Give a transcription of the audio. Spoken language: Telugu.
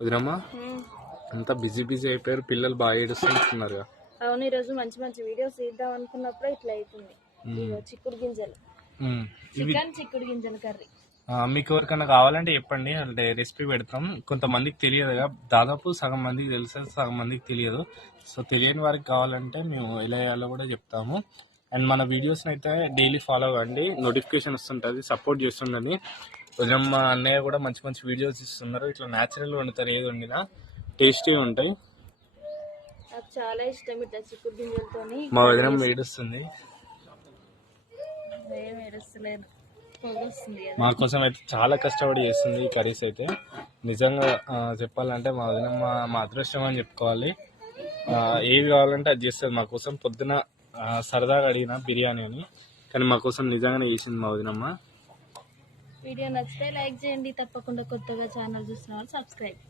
వదినమ్మా అంతా బిజీ అయిపోయారు, పిల్లలు బాగా ఏడుస్తున్నారు. అవును, ఈరోజు మంచి మంచి వీడియోస్ తీద్దాం అనుకున్నప్పుడు ఇట్లా అవుతుంది. చిక్కుడు గింజలు చికెన్, చిక్కుడు గింజల కర్రీ. మీకు ఎవరికైనా కావాలంటే చెప్పండి, అంటే రెసిపీ పెడతాం. కొంతమందికి తెలియదు కదా, దాదాపు సగం మందికి తెలుసు, సగం మందికి తెలియదు. సో తెలియని వారికి కావాలంటే మేము ఎలా చేయాలో కూడా చెప్తాము. అండ్ మన వీడియోస్ని అయితే డైలీ ఫాలో అవ్వండి, నోటిఫికేషన్ వస్తుంటుంది, సపోర్ట్ చేస్తుండండి. వదినమ్మ అన్నయ్య కూడా మంచి మంచి వీడియోస్ ఇస్తున్నారు, ఇట్లా న్యాచురల్గా వండుతారు, ఏది వండినా టేస్టీగా ఉంటాయి. నాకు చాలా ఇష్టం ఇట్లా చిక్కుడు గింజలతో. మా వదినమ్మ ఏడుస్తుంది, ఏం ఏడుస్తలేను, మా కోసం అయితే చాలా కష్టపడి చేస్తుంది ఈ కర్రీస్ అయితే. నిజంగా చెప్పాలంటే మా వదినమ్మ మా అదృష్టం అని చెప్పుకోవాలి. ఏది కావాలంటే అది చేస్తుంది మా కోసం. పొద్దున సరదాగా అడిగిన బిర్యానీ అని, కానీ మా కోసం నిజంగానే చేసింది మా వదినమ్మ. వీడియో నచ్చితే లైక్ చేయండి, తప్పకుండా కొత్తగా ఛానల్ చూస్తున్న వాళ్ళు సబ్స్క్రైబ్.